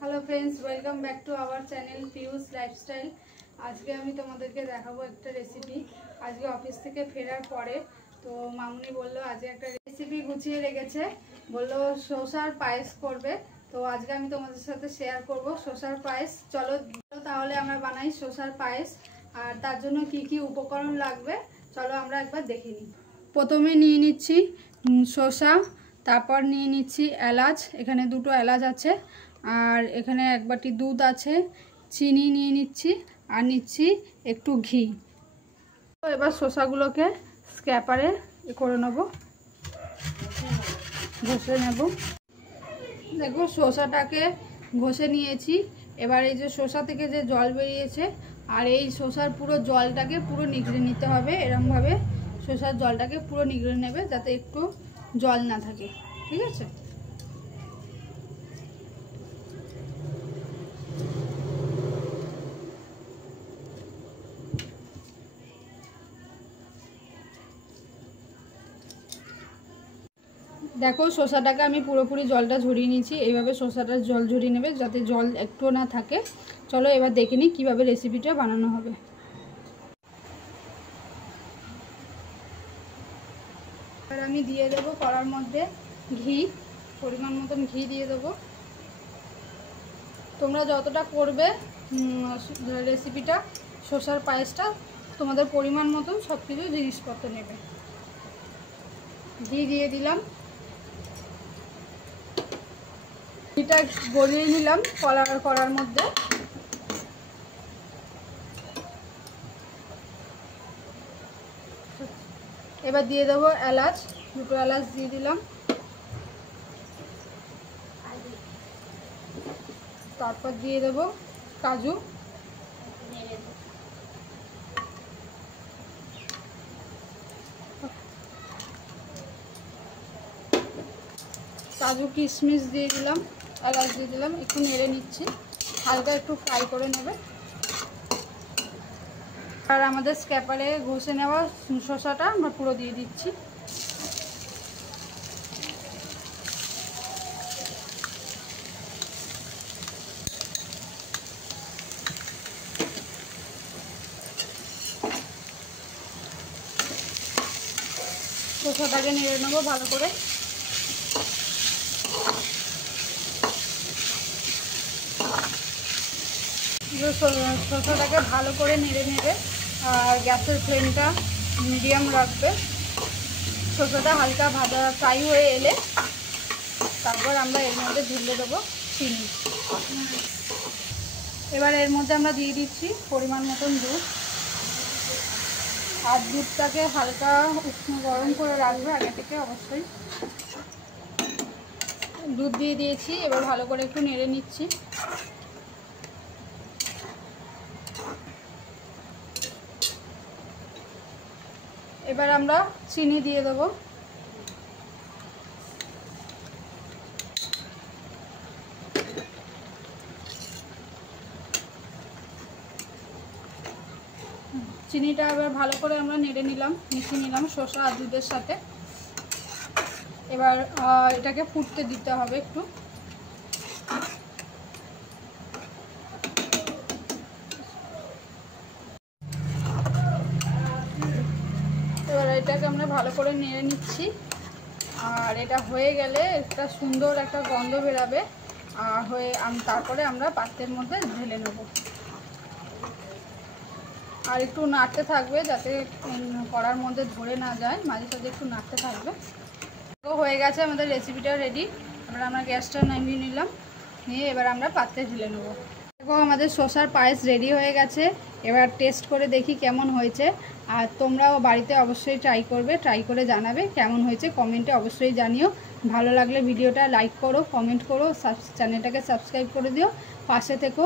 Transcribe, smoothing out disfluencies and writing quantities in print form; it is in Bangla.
Hello friends, welcome back to our channel Piyush lifestyle. आज के আমি তোমাদেরকে দেখাবো একটা রেসিপি। আজকে অফিস থেকে ফেরার পরে তো মামুনি বললো আজকে একটা রেসিপি গুছিয়ে রেখেছে, বললো শসার পায়েস করবে। তো আজকে আমি তোমাদের সাথে শেয়ার করব শসার পায়েস। চলো তাহলে আমরা বানাই শসার পায়েস। আর তার জন্য কি কি উপকরণ লাগবে চলো আমরা একবার দেখে নিই। প্রথমে নিয়ে নিচ্ছি শসা, তারপর নিয়ে নিচ্ছি এলাচ, এখানে দুটো এলাচ আছে, আর এখানে এক বাটি দুধ আছে, চিনি নিয়ে নিচ্ছি, আর নিচ্ছি একটু ঘি। তো এবার শসাগুলোকে স্ক্র্যাপারে করে নেব, ঘষে নেব। দেখো শসাটাকে ঘষে নিয়েছি। এবার এই যে শসা থেকে যে জল বেরিয়েছে, আর এই শসার পুরো জলটাকে পুরো নিগড়ে নিতে হবে। এরকমভাবে শসার জলটাকে পুরো নিগড়ে নেবে যাতে একটু জল না থাকে, ঠিক আছে। দেখো শসাটাকে আমি পুরোপুরি জলটা ঝরিয়ে নিয়েছি। এইভাবে শসাটার জল ঝরিয়ে নেবে যাতে জল একটুও না থাকে। চলো এবার দেখে নিই কীভাবে রেসিপিটা বানানো হবে। এবার আমি দিয়ে দেবো কড়ার মধ্যে ঘি, পরিমাণ মতন ঘি দিয়ে দেবো। তোমরা যতটা করবে রেসিপিটা শসার পায়েসটা, তোমাদের পরিমাণ মতন সব কিছু জিনিসপত্র নেবে। ঘি দিয়ে দিলাম, ঘিটা গলিয়ে নিলাম কড়ার মধ্যে। এবার দিয়ে দেবো এলাচ, দুটো এলাচ দিয়ে দিলাম। তারপর দিয়ে দেবো কাজু, কাজু কিশমিশ দিয়ে দিলাম, এলাচ দিয়ে দিলাম। একটু নেড়ে নিচ্ছি, হালকা একটু ফ্রাই করে নেবে। আর আমাদের স্ক্র্যাপারে ঘষে নেওয়া শসাটা আমরা পুরো দিয়ে দিচ্ছি। শসাটাকে নেড়ে নেবো ভালো করে। শসাটাকে ভালো করে নেড়ে নেবে, আর গ্যাসের ফ্লেমটা মিডিয়াম রাখবে। শসাটা হালকা ভাজা ফ্রাই হয়ে এলে তারপর আমরা এর মধ্যে ঢেলে দেবো চিনি। এবার এর মধ্যে আমরা দিয়ে দিচ্ছি পরিমাণ মতন দুধ, আর দুধটাকে হালকা উষ্ণ গরম করে রাখবে আগে থেকে অবশ্যই। দুধ দিয়ে দিয়েছি, এবার ভালো করে একটু নেড়ে নিচ্ছি। এবার আমরা চিনি দিয়ে দেবো। চিনিটা এবার ভালো করে আমরা নেড়ে নিলাম, মিশিয়ে নিলাম শসা আর দুধের সাথে। এবার এটাকে ফুটতে দিতে হবে একটু। এবার এটাকে আমরা ভালো করে নেড়ে নিচ্ছি, আর এটা হয়ে গেলে একটা সুন্দর একটা গন্ধ বেরাবে। তারপরে আমরা পাত্রের মধ্যে ঢেলে নেব। আর একটু নাড়তে থাকবে যাতে কড়ার মধ্যে ধরে না যায়, মাঝে সাঝে একটু নাড়তে থাকবে। তো হয়ে গেছে আমাদের রেসিপিটা রেডি। এবার আমরা গ্যাসটা নামিয়ে নিলাম, নিয়ে এবার আমরা পাত্রে ঢেলে নেব। দেখো আমাদের শসার পায়েস রেডি হয়ে গেছে। এবার টেস্ট করে দেখি কেমন হয়েছে। আর তোমরাও বাড়িতে অবশ্যই ট্রাই করবে, ট্রাই করে জানাবে কেমন হয়েছে, কমেন্টে অবশ্যই জানিও। ভালো লাগলে ভিডিওটা লাইক করো, কমেন্ট করো, চ্যানেলটাকে সাবস্ক্রাইব করে দিও, পাশে থেকো।